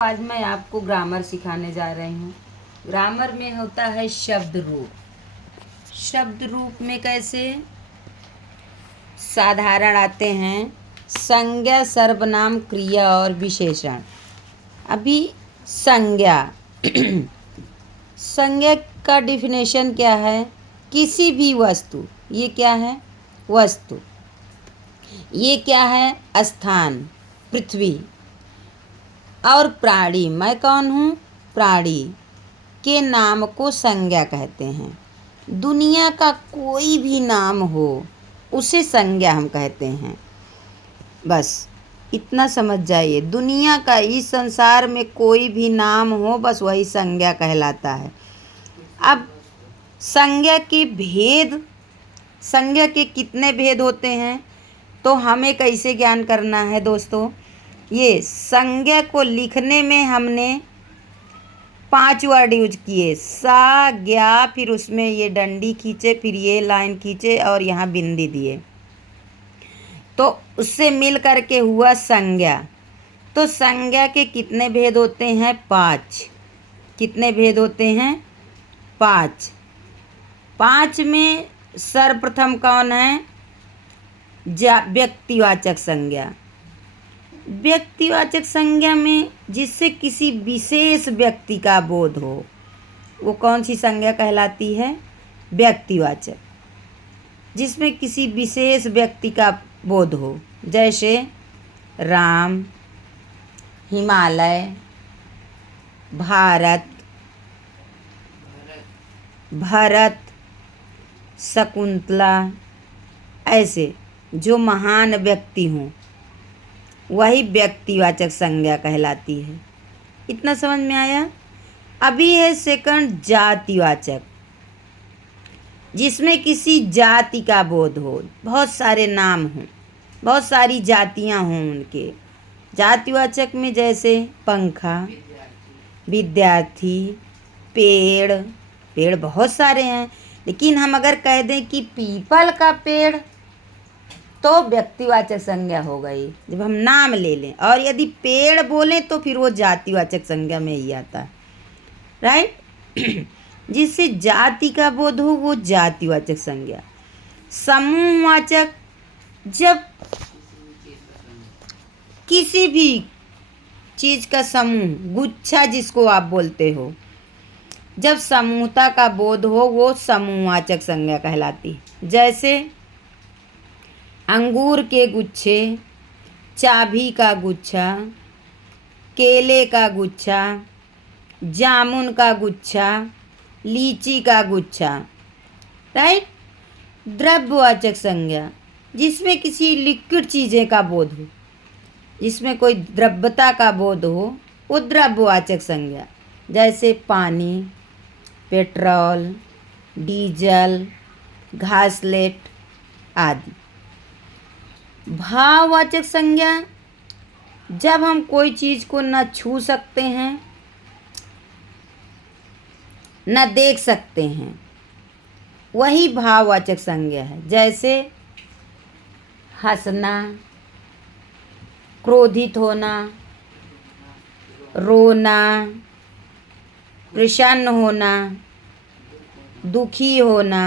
आज मैं आपको ग्रामर सिखाने जा रही हूँ। ग्रामर में होता है शब्द रूप। शब्द रूप में कैसे साधारण आते हैं संज्ञा, सर्वनाम, क्रिया और विशेषण। अभी संज्ञा संज्ञा का डिफिनेशन क्या है? किसी भी वस्तु, ये क्या है? वस्तु। ये क्या है? स्थान, पृथ्वी। और प्राणी, मैं कौन हूँ? प्राणी के नाम को संज्ञा कहते हैं। दुनिया का कोई भी नाम हो उसे संज्ञा हम कहते हैं। बस इतना समझ जाइए, दुनिया का, इस संसार में कोई भी नाम हो बस वही संज्ञा कहलाता है। अब संज्ञा के भेद, संज्ञा के कितने भेद होते हैं तो हमें कैसे ज्ञान करना है दोस्तों? ये संज्ञा को लिखने में हमने 5 वर्ड यूज किए, सा, ज्ञा, फिर उसमें ये डंडी खींचे, फिर ये लाइन खींचे और यहाँ बिंदी दिए, तो उससे मिल करके हुआ संज्ञा। तो संज्ञा के कितने भेद होते हैं? 5। कितने भेद होते हैं? 5। 5 में सर्वप्रथम कौन है? व्यक्तिवाचक संज्ञा। व्यक्तिवाचक संज्ञा में जिससे किसी विशेष व्यक्ति का बोध हो, वो कौन सी संज्ञा कहलाती है? व्यक्तिवाचक। जिसमें किसी विशेष व्यक्ति का बोध हो, जैसे राम, हिमालय, भारत, भरत, शकुंतला, ऐसे जो महान व्यक्ति हों वही व्यक्तिवाचक संज्ञा कहलाती है। इतना समझ में आया? अभी है सेकंड जातिवाचक, जिसमें किसी जाति का बोध हो, बहुत सारे नाम हों, बहुत सारी जातियां हों उनके। जातिवाचक में जैसे पंखा, विद्यार्थी, पेड़। पेड़ बहुत सारे हैं, लेकिन हम अगर कह दें कि पीपल का पेड़ तो व्यक्तिवाचक संज्ञा हो गई, जब हम नाम ले लें। और यदि पेड़ बोलें तो फिर वो जातिवाचक संज्ञा में ही आता है, राइट। जिससे जाति का बोध हो वो जातिवाचक संज्ञा। समूहवाचक, जब किसी भी चीज का समूह, गुच्छा जिसको आप बोलते हो, जब समूहता का बोध हो वो समूहवाचक संज्ञा कहलाती है। जैसे अंगूर के गुच्छे, चाबी का गुच्छा, केले का गुच्छा, जामुन का गुच्छा, लीची का गुच्छा, राइट। द्रव्यवाचक संज्ञा, जिसमें किसी लिक्विड चीज़ें का बोध हो, जिसमें कोई द्रव्यता का बोध हो, वो द्रव्यवाचक संज्ञा। जैसे पानी, पेट्रोल, डीजल, घासलेट आदि। भाववाचक संज्ञा, जब हम कोई चीज़ को न छू सकते हैं न देख सकते हैं, वही भाववाचक संज्ञा है। जैसे हंसना, क्रोधित होना, रोना, प्रसन्न होना, दुखी होना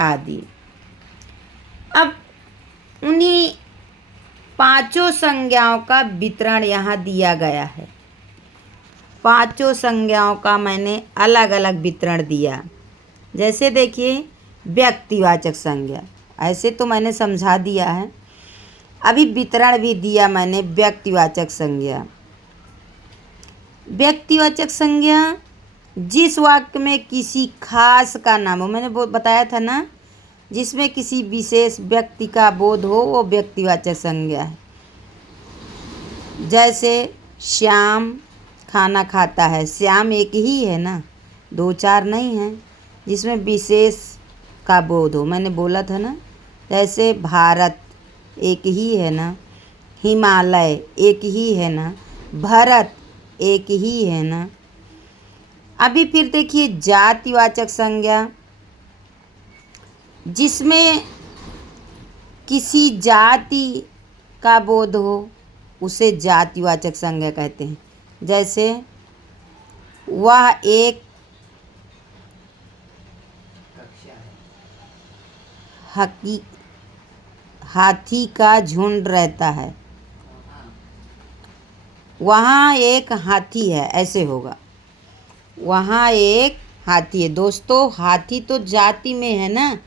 आदि। अब उन्हीं 5 संज्ञाओं का वितरण यहाँ दिया गया है। 5 संज्ञाओं का मैंने अलग अलग वितरण दिया। जैसे देखिए व्यक्तिवाचक संज्ञा, ऐसे तो मैंने समझा दिया है, अभी वितरण भी दिया मैंने। व्यक्तिवाचक संज्ञा, व्यक्तिवाचक संज्ञा जिस वाक्य में किसी खास का नाम हो, मैंने बताया था ना, जिसमें किसी विशेष व्यक्ति का बोध हो वो व्यक्तिवाचक संज्ञा है। जैसे श्याम खाना खाता है, श्याम एक ही है ना, 2-4 नहीं हैं, जिसमें विशेष का बोध हो, मैंने बोला था ना। जैसे भारत एक ही है ना, हिमालय एक ही है ना, भरत एक ही है ना। अभी फिर देखिए जातिवाचक संज्ञा, जिसमें किसी जाति का बोध हो उसे जातिवाचक संज्ञा कहते हैं। जैसे वह एक हाथी का झुंड रहता है। वहाँ एक हाथी है, ऐसे होगा। वहाँ एक हाथी है। दोस्तों, हाथी तो जाति में है ना।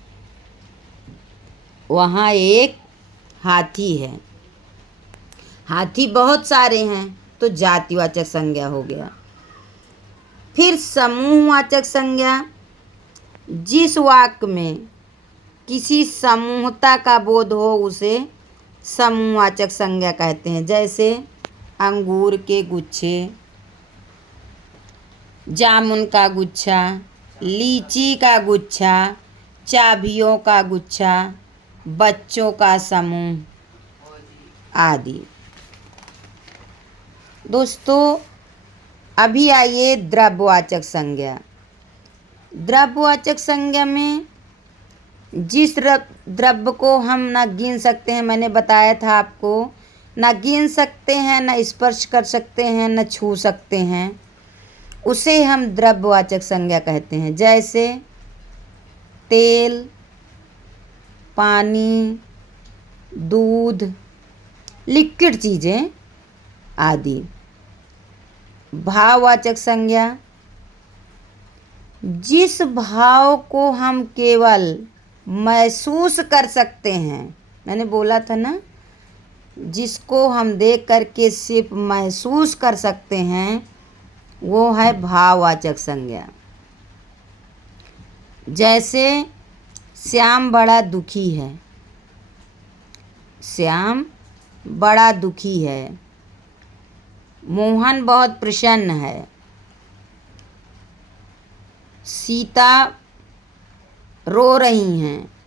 वहाँ एक हाथी है। हाथी बहुत सारे हैं तो जातिवाचक संज्ञा हो गया। फिर समूहवाचक संज्ञा, जिस वाक्य में किसी समूहता का बोध हो उसे समूहवाचक संज्ञा कहते हैं। जैसे अंगूर के गुच्छे, जामुन का गुच्छा, लीची का गुच्छा, चाबियों का गुच्छा, बच्चों का समूह आदि। दोस्तों, अभी आइए द्रव्यवाचक संज्ञा। द्रव्यवाचक संज्ञा में जिस द्रव्य को हम न गिन सकते हैं, मैंने बताया था आपको, न गिन सकते हैं, न स्पर्श कर सकते हैं, न छू सकते हैं, उसे हम द्रव्यवाचक संज्ञा कहते हैं। जैसे तेल, पानी, दूध, लिक्विड चीज़ें आदि। भाववाचक संज्ञा, जिस भाव को हम केवल महसूस कर सकते हैं, मैंने बोला था ना, जिसको हम देख करके सिर्फ महसूस कर सकते हैं, वो है भाववाचक संज्ञा। जैसे श्याम बड़ा दुखी है। श्याम बड़ा दुखी है। मोहन बहुत प्रसन्न है। सीता रो रही हैं।